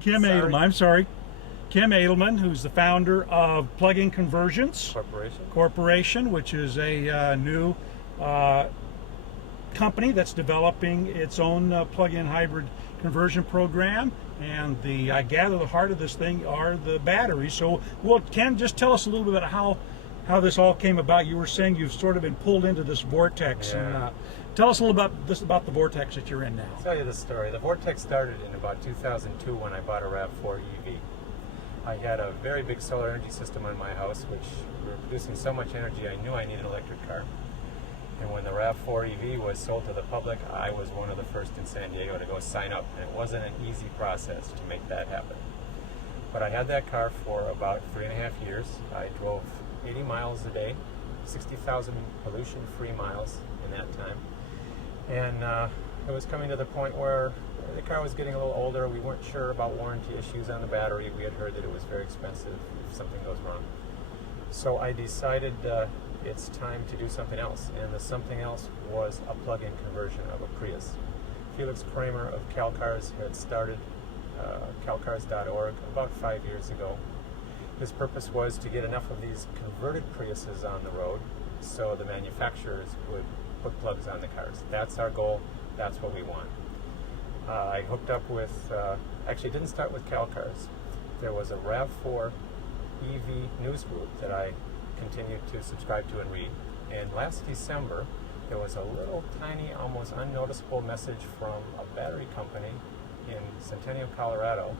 Kim Adelman, I'm sorry. Kim Adelman, who's the founder of Plug-in Conversions Corporation, which is a new company that's developing its own plug-in hybrid conversion program. And I gather the heart of this thing are the batteries. So, well, Ken, just tell us a little bit about how this all came about. You were saying you've sort of been pulled into this vortex. Yeah. And tell us a little about the vortex that you're in now. I'll tell you the story. The vortex started in about 2002 when I bought a RAV4 EV. I had a very big solar energy system on my house, which we were producing so much energy I knew I needed an electric car. And when the RAV4 EV was sold to the public, I was one of the first in San Diego to go sign up. And it wasn't an easy process to make that happen. But I had that car for about 3.5 years. I drove 80 miles a day, 60,000 pollution-free miles in that time. And it was coming to the point where the car was getting a little older. We weren't sure about warranty issues on the battery. We had heard that it was very expensive if something goes wrong. So I decided it's time to do something else. And the something else was a plug-in conversion of a Prius. Felix Kramer of CalCars had started calcars.org about 5 years ago. His purpose was to get enough of these converted Priuses on the road so the manufacturers would put plugs on the cars. That's our goal. That's what we want. I hooked up with, actually it didn't start with CalCars. There was a RAV4 EV news group that I continued to subscribe to and read. And last December, there was a little tiny, almost unnoticeable message from a battery company in Centennial, Colorado,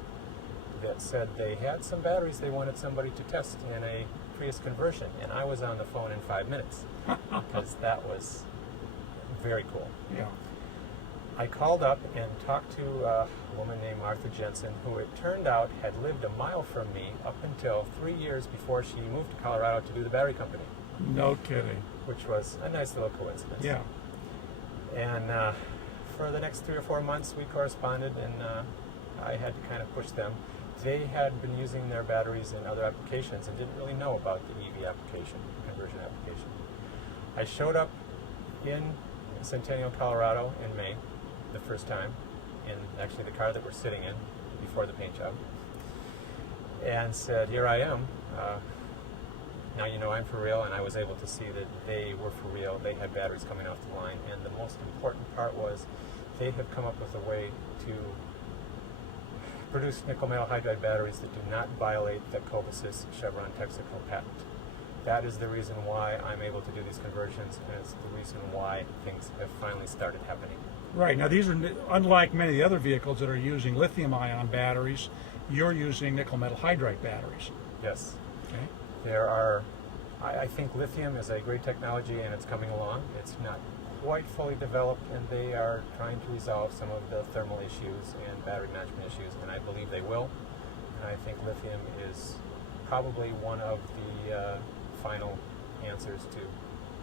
that said they had some batteries they wanted somebody to test in a Prius conversion. And I was on the phone in 5 minutes because that was very cool. Yeah. I called up and talked to a woman named Martha Jensen, who it turned out had lived a mile from me up until 3 years before she moved to Colorado to do the battery company. No kidding. Which was a nice little coincidence. Yeah. And for the next 3 or 4 months we corresponded, and I had to kind of push them. They had been using their batteries in other applications and didn't really know about the EV application, conversion application. I showed up in Centennial, Colorado in May, the first time, in actually the car that we're sitting in before the paint job, and said, here I am. Now you know I'm for real, and I was able to see that they were for real. They had batteries coming off the line, and the most important part was they have come up with a way to produce nickel metal hydride batteries that do not violate the Covasys Chevron Texaco patent. That is the reason why I'm able to do these conversions, and it's the reason why things have finally started happening. Right. Now, these are, unlike many of the other vehicles that are using lithium-ion batteries, you're using nickel metal hydride batteries. Yes. Okay. There are, I think lithium is a great technology, and it's coming along. It's not quite fully developed, and they are trying to resolve some of the thermal issues and battery management issues, and I believe they will. And I think lithium is probably one of the final answers to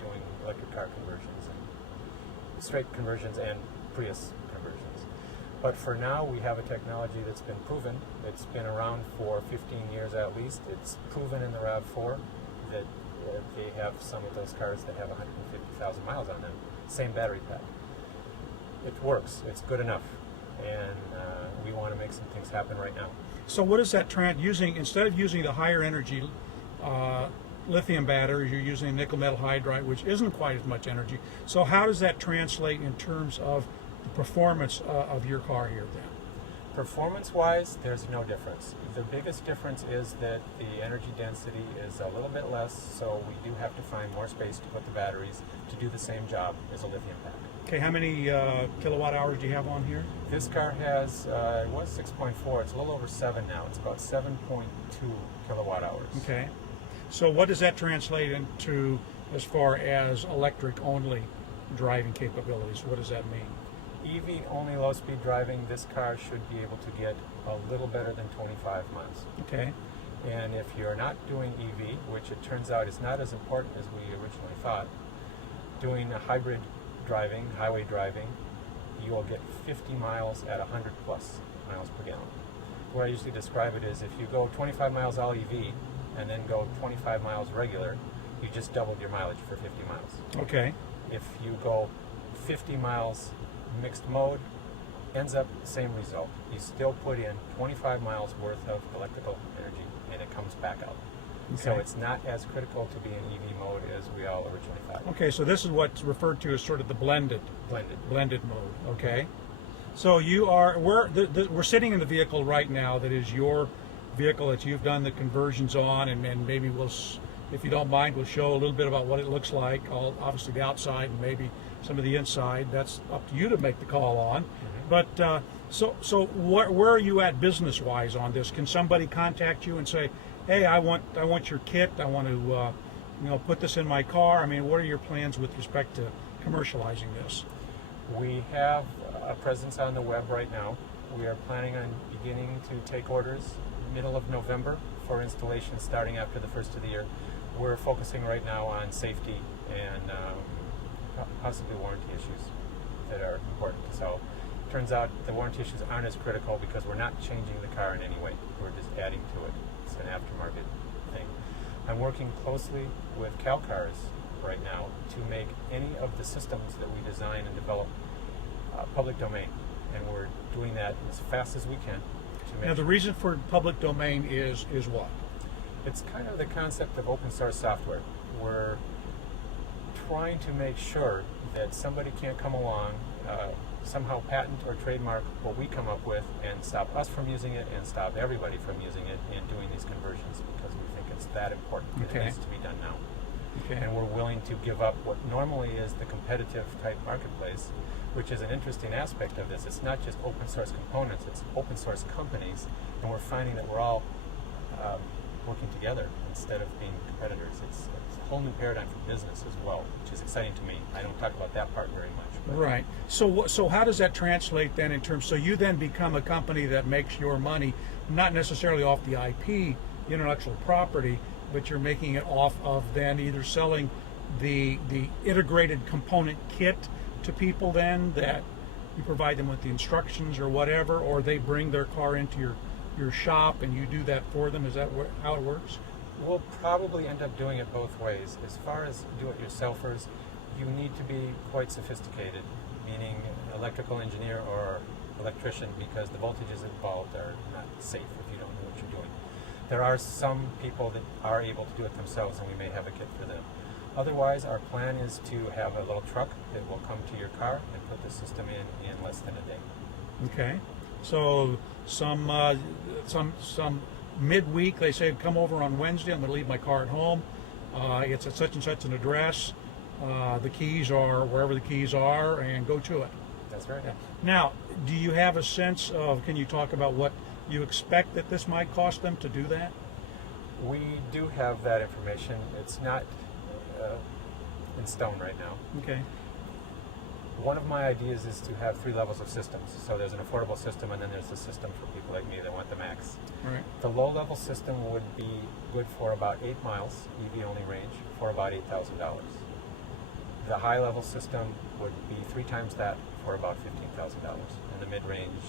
doing electric car conversions and straight conversions and Prius conversions. But for now, we have a technology that's been proven. It's been around for 15 years at least. It's proven in the RAV4 that they have some of those cars that have 150,000 miles on them. Same battery pack. It works. It's good enough. And we want to make some things happen right now. So what is that instead of using the higher energy lithium batteries, you're using nickel metal hydride, which isn't quite as much energy. So how does that translate in terms of the performance of your car here then? Performance-wise, there's no difference. The biggest difference is that the energy density is a little bit less, so we do have to find more space to put the batteries to do the same job as a lithium pack. Okay, how many kilowatt hours do you have on here? This car has, it was 6.4, it's a little over 7 now. It's about 7.2 kilowatt hours. Okay. So what does that translate into as far as electric-only driving capabilities? What does that mean? EV-only low-speed driving, this car should be able to get a little better than 25 miles. Okay. And if you're not doing EV, which it turns out is not as important as we originally thought, doing a hybrid driving, highway driving, you will get 50 miles at 100 plus miles per gallon. The way I usually describe it is if you go 25 miles all EV and then go 25 miles regular, you just doubled your mileage for 50 miles. Okay. If you go 50 miles mixed mode ends up the same result. You still put in 25 miles worth of electrical energy and it comes back out. So Okay. it's not as critical to be in EV mode as we all originally thought. Okay, so this is what's referred to as sort of the blended mode. Okay, so you are we're sitting in the vehicle right now that is your vehicle that you've done the conversions on, and maybe if you don't mind, we'll show a little bit about what it looks like. Obviously the outside and maybe some of the inside. That's up to you to make the call on. But so where are you at business wise on this? Can somebody contact you and say, hey, I want your kit. I want to put this in my car. I mean, what are your plans with respect to commercializing this? We have a presence on the web right now. We are planning on beginning to take orders middle of November for installation starting after the first of the year. We're focusing right now on safety and possibly warranty issues that are important. So turns out the warranty issues aren't as critical because we're not changing the car in any way. We're just adding to it. It's an aftermarket thing. I'm working closely with CalCars right now to make any of the systems that we design and develop public domain, and we're doing that as fast as we can. Now, the reason for public domain is what? It's kind of the concept of open source software. We're trying to make sure that somebody can't come along, somehow patent or trademark what we come up with and stop us from using it and stop everybody from using it and doing these conversions, because we think it's that important. Okay. It needs to be done now. Okay. And we're willing to give up what normally is the competitive type marketplace, which is an interesting aspect of this. It's not just open source components, it's open source companies, and we're finding that we're all working together instead of being competitors. It's a whole new paradigm for business as well, which is exciting to me. I don't talk about that part very much. But Right. So how does that translate then in terms? So you then become a company that makes your money not necessarily off the IP, intellectual property, but you're making it off of then either selling the integrated component kit to people then that you provide them with the instructions or whatever, or they bring their car into your shop and you do that for them. Is that how it works? We'll probably end up doing it both ways. As far as do-it-yourselfers, you need to be quite sophisticated, meaning an electrical engineer or electrician, because the voltages involved are not safe if you don't know what you're doing. There are some people that are able to do it themselves, and we may have a kit for them. Otherwise, our plan is to have a little truck that will come to your car and put the system in less than a day. Okay. So some midweek they say come over on Wednesday. I'm going to leave my car at home. It's at such and such an address. The keys are wherever the keys are, and go to it. That's right. Now, do you have a sense of? Can you talk about what you expect that this might cost them to do that? We do have that information. It's not in stone right now. Okay. One of my ideas is to have 3 levels of systems. So there's an affordable system, and then there's a system for people like me that want the max. All right. The low-level system would be good for about 8 miles, EV-only range, for about $8,000. The high-level system would be 3 times that for about $15,000. And the mid-range,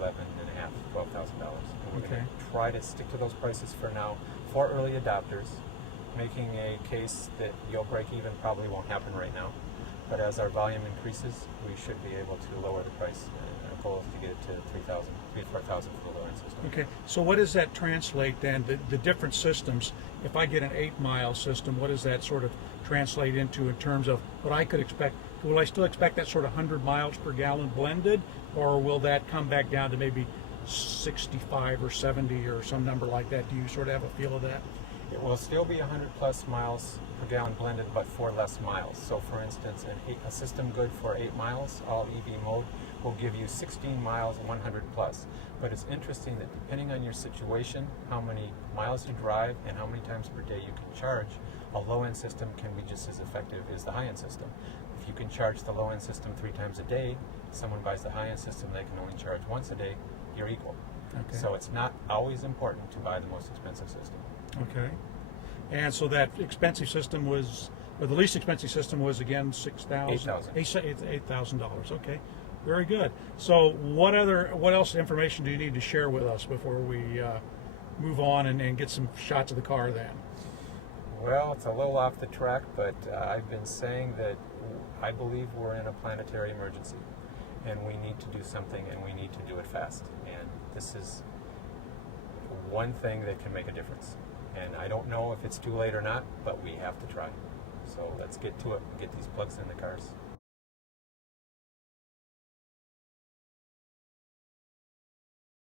$11,500, $12,000. And we're Okay. going to try to stick to those prices for now for early adopters, making a case that you'll break even probably won't happen right now. But as our volume increases, we should be able to lower the price. And our goal is to get it to $3,000, $4,000 for the low-end system. Okay. So what does that translate then? The different systems. If I get an 8-mile system, what does that sort of translate into in terms of what I could expect? Will I still expect that sort of 100 miles per gallon blended, or will that come back down to maybe 65 or 70 or some number like that? Do you sort of have a feel of that? It will still be 100 plus miles per gallon blended, but for less miles. So for instance, a system good for 8 miles, all EV mode, will give you 16 miles and 100 plus. But it's interesting that depending on your situation, how many miles you drive, and how many times per day you can charge, a low-end system can be just as effective as the high-end system. If you can charge the low-end system 3 times a day, someone buys the high-end system, they can only charge once a day, you're equal. Okay. So it's not always important to buy the most expensive system. Okay. And so that expensive system was, or the least expensive system was again $6,000. $8,000. Okay. Very good. So what else information do you need to share with us before we move on and get some shots of the car then? Well, it's a little off the track, but I've been saying that I believe we're in a planetary emergency. and we need to do something, and we need to do it fast. And this is one thing that can make a difference. And I don't know if it's too late or not, but we have to try. So let's get to it and get these plugs in the cars.